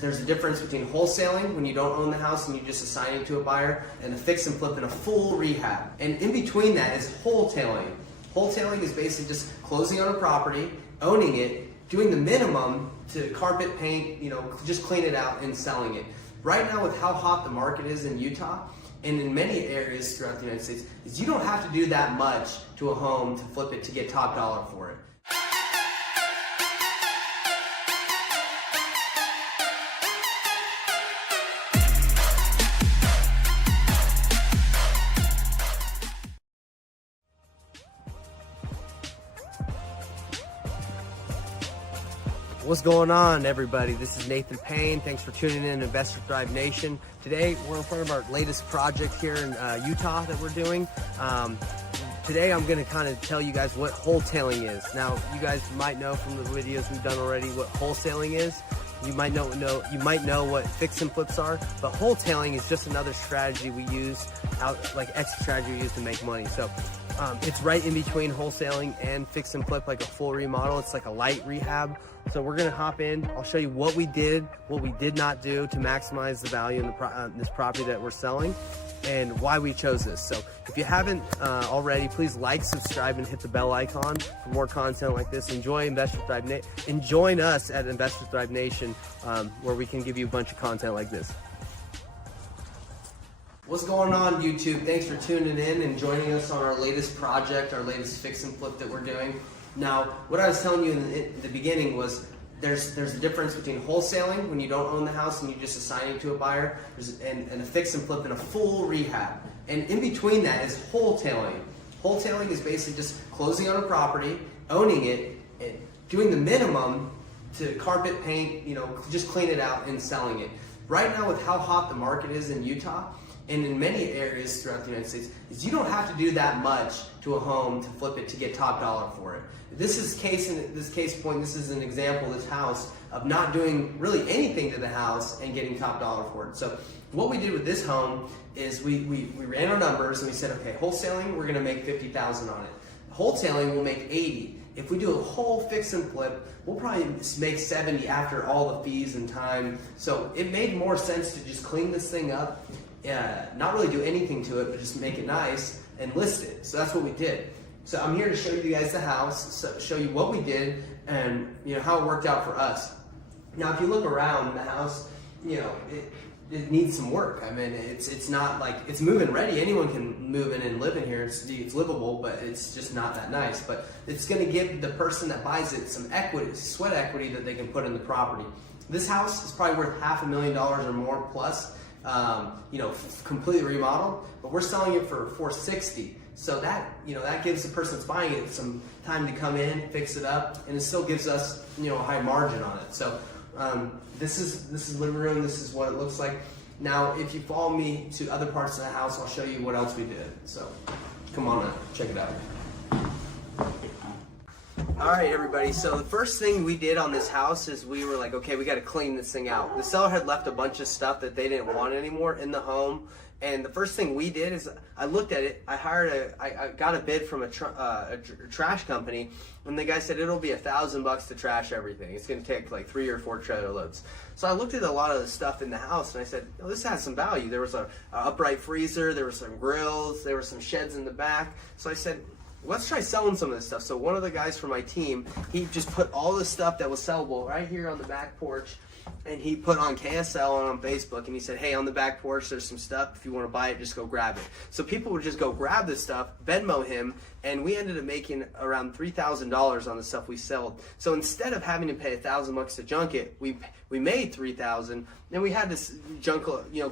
There's a difference between wholesaling, when you don't own the house and you just assign it to a buyer, and a fix and flip and a full rehab. And in between that is wholetailing. Wholetailing is basically just closing on a property, owning it, doing the minimum to carpet, paint, just clean it out and selling it. Right now, with how hot the market is in Utah and in many areas throughout the United States, is you don't have to do that much to a home to flip it to get top dollar for it. What's going on, everybody? This is Nathan Payne. Thanks for tuning in to Investor Thrive Nation. Today, we're in front of our latest project here in Utah that we're doing. Today, I'm going to kind of tell you guys what wholetailing is. Now, you guys might know from the videos we've done already what wholesaling is. You might know what fix and flips are, but wholetailing is just another strategy we use, extra strategy we use to make money. So it's right in between wholesaling and fix and flip, like a full remodel. It's like a light rehab. So we're gonna hop in. I'll show you what we did not do to maximize the value in this property that we're selling, and why we chose this. So if you haven't already, please like, subscribe, and hit the bell icon for more content like this. Enjoy Investor Thrive Nation, and join us at Investor Thrive Nation, where we can give you a bunch of content like this. What's going on, YouTube? Thanks for tuning in and joining us on our latest project, our latest fix and flip that we're doing. Now, what I was telling you in the beginning was there's a difference between wholesaling, when you don't own the house and you just assign it to a buyer, and a fix and flip and a full rehab. And in between that is wholetailing. Wholetailing is basically just closing on a property, owning it, and doing the minimum to carpet, paint, just clean it out and selling it. Right now, with how hot the market is in Utah and in many areas throughout the United States, is you don't have to do that much to a home to flip it to get top dollar for it. This is an example, this house, of not doing really anything to the house and getting top dollar for it. So what we did with this home is we ran our numbers and we said, okay, wholesaling, we're gonna make $50,000 on it. Wholetailing will make $80,000. If we do a whole fix and flip, we'll probably make $70,000 after all the fees and time. So it made more sense to just clean this thing up, not really do anything to it, but just make it nice and list it. So that's what we did. So I'm here to show you guys the house, show you what we did, and how it worked out for us. Now, if you look around the house, it needs some work. I mean, it's not like it's move-in ready. Anyone can move in and live in here. It's livable, but it's just not that nice. But it's going to give the person that buys it some equity, sweat equity that they can put in the property. This house is probably worth $500,000 or more plus. Completely remodeled, but we're selling it for $460,000. So that gives the person that's buying it some time to come in, fix it up, and it still gives us a high margin on it. So this is living room. This is what it looks like. Now, if you follow me to other parts of the house, I'll show you what else we did. So come on out, check it out. All right, everybody, so the first thing we did on this house is we were like, okay, we got to clean this thing out. The seller had left a bunch of stuff that they didn't want anymore in the home, and the first thing we did is I looked at it. I got a bid from a trash company, and the guy said it'll be $1,000 to trash everything. It's going to take like 3 or 4 trailer loads. So I looked at a lot of the stuff in the house, and I said, oh, this has some value. There was a upright freezer, there were some grills, there were some sheds in the back. So I said, let's try selling some of this stuff. So one of the guys from my team, he just put all the stuff that was sellable right here on the back porch, and he put on KSL and on Facebook, and he said, hey, on the back porch there's some stuff. If you want to buy it, just go grab it. So people would just go grab this stuff, Venmo him, and we ended up making around $3,000 on the stuff we sold. So instead of having to pay $1,000 to junk it, we made $3,000, and we had to junk,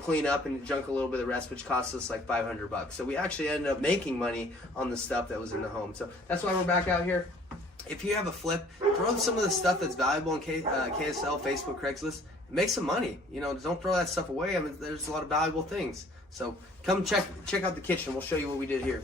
clean up and junk a little bit of the rest, which cost us like $500. So we actually ended up making money on the stuff that was in the home. So that's why we're back out here. If you have a flip, throw some of the stuff that's valuable in KSL, Facebook, Craigslist, and make some money. Don't throw that stuff away. I mean, there's a lot of valuable things. So come check out the kitchen. We'll show you what we did here.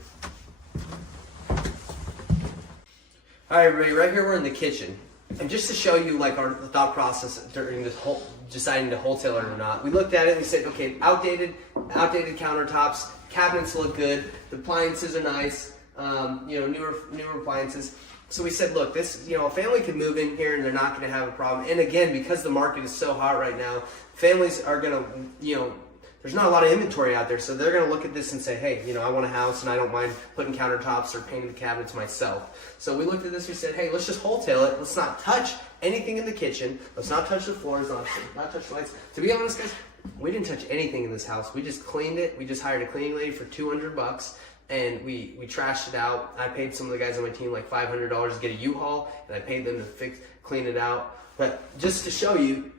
All right, everybody, right here we're in the kitchen. And just to show you like our thought process during this whole deciding to wholesale it or not, we looked at it and we said, okay, outdated countertops, cabinets look good, the appliances are nice, newer appliances. So we said, look, this, a family can move in here and they're not going to have a problem. And again, because the market is so hot right now, families are going to, there's not a lot of inventory out there, so they're going to look at this and say, hey, I want a house and I don't mind putting countertops or painting the cabinets myself. So we looked at this, we said, hey, let's just wholesale it. Let's not touch anything in the kitchen. Let's not touch the floors, not touch the lights. To be honest, guys, we didn't touch anything in this house. We just cleaned it. We just hired a cleaning lady for $200, and we trashed it out. I paid some of the guys on my team like $500 to get a U-Haul, and I paid them to clean it out. But just to show you,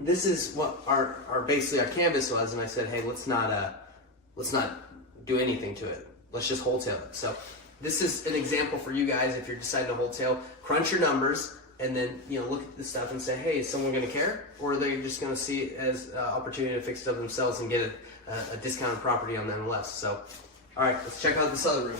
this is what our basically our canvas was, and I said, hey, let's not do anything to it. Let's just wholesale it. So this is an example for you guys if you're deciding to wholesale. Crunch your numbers, and then look at this stuff and say, hey, is someone going to care, or are they just going to see it as an opportunity to fix it up themselves and get a discounted property on the MLS? So, all right, let's check out this other room.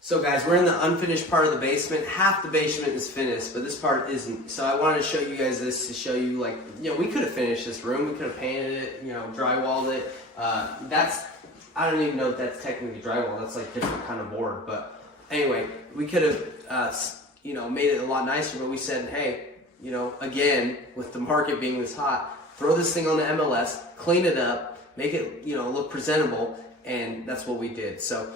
So guys, we're in the unfinished part of the basement. Half the basement is finished, but this part isn't. So I wanted to show you guys this to show you, like, we could have finished this room. We could have painted it, drywalled it. I don't even know if that's technically drywall. That's like different kind of board. But anyway, we could have, made it a lot nicer. But we said, hey, again, with the market being this hot, throw this thing on the MLS, clean it up, make it, look presentable. And that's what we did. So,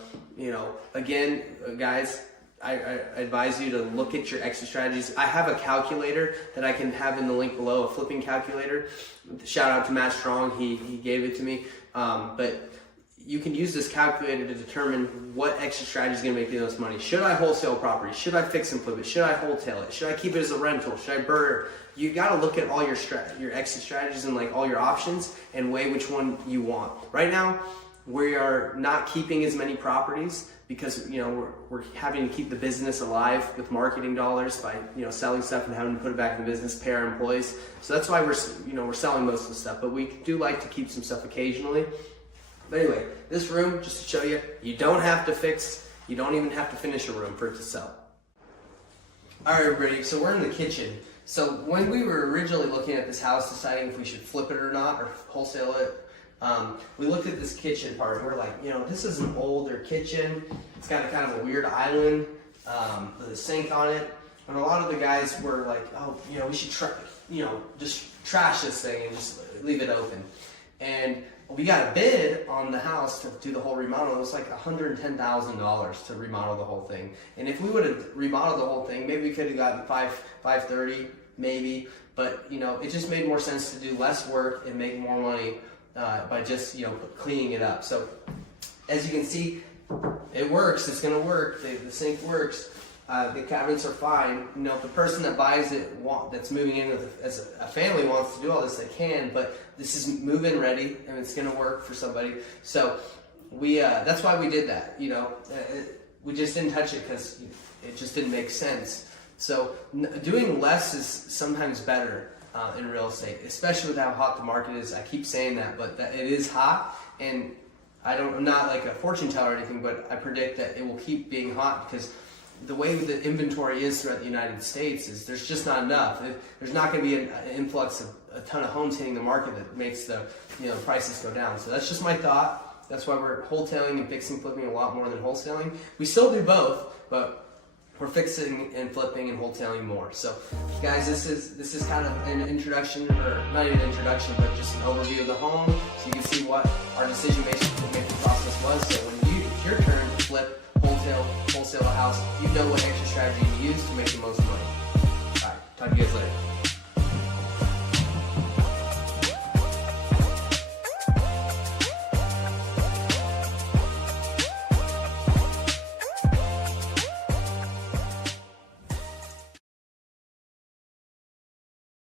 again, guys, I advise you to look at your exit strategies. I have a calculator that I can have in the link below, a flipping calculator. Shout out to Matt Strong, he gave it to me. But you can use this calculator to determine what exit strategy is going to make the most money. Should I wholesale property? Should I fix and flip it? Should I wholesale it? Should I keep it as a rental? Should I burn it? You got to look at all your exit strategies and like all your options and weigh which one you want. Right now, we are not keeping as many properties because we're having to keep the business alive with marketing dollars by selling stuff and having to put it back in the business, pay our employees. So that's why we're selling most of the stuff. But we do like to keep some stuff occasionally. But anyway, this room, just to show you, you don't have to fix. You don't even have to finish a room for it to sell. All right, everybody. So we're in the kitchen. So when we were originally looking at this house, deciding if we should flip it or not or wholesale it. We looked at this kitchen part and we're like, this is an older kitchen. It's got a kind of a weird island with a sink on it. And a lot of the guys were like, oh, we should just trash this thing and just leave it open. And we got a bid on the house to do the whole remodel. It was like $110,000 to remodel the whole thing. And if we would have remodeled the whole thing, maybe we could have gotten $530, maybe. But it just made more sense to do less work and make more money by just cleaning it up. So as you can see, it works. It's going to work. The sink works. The cabinets are fine. If the person that buys it that's moving in as a family wants to do all this, they can. But this is move-in ready, and it's going to work for somebody. So we that's why we did that. We just didn't touch it because it just didn't make sense. So doing less is sometimes better. In real estate, especially with how hot the market is. I keep saying that, but it is hot, and I'm not like a fortune teller or anything, but I predict that it will keep being hot because the way the inventory is throughout the United States is there's just not enough. There's not going to be an influx of a ton of homes hitting the market that makes the prices go down. So that's just my thought. That's why we're wholetailing and fixing flipping a lot more than wholesaling. We still do both, but we're fixing and flipping and wholetailing more. So guys, this is kind of an introduction, or not even an introduction, but just an overview of the home, so you can see what our decision-making process was. So when it's your turn to flip, wholesale a house, you know what extra strategy to use to make the most money.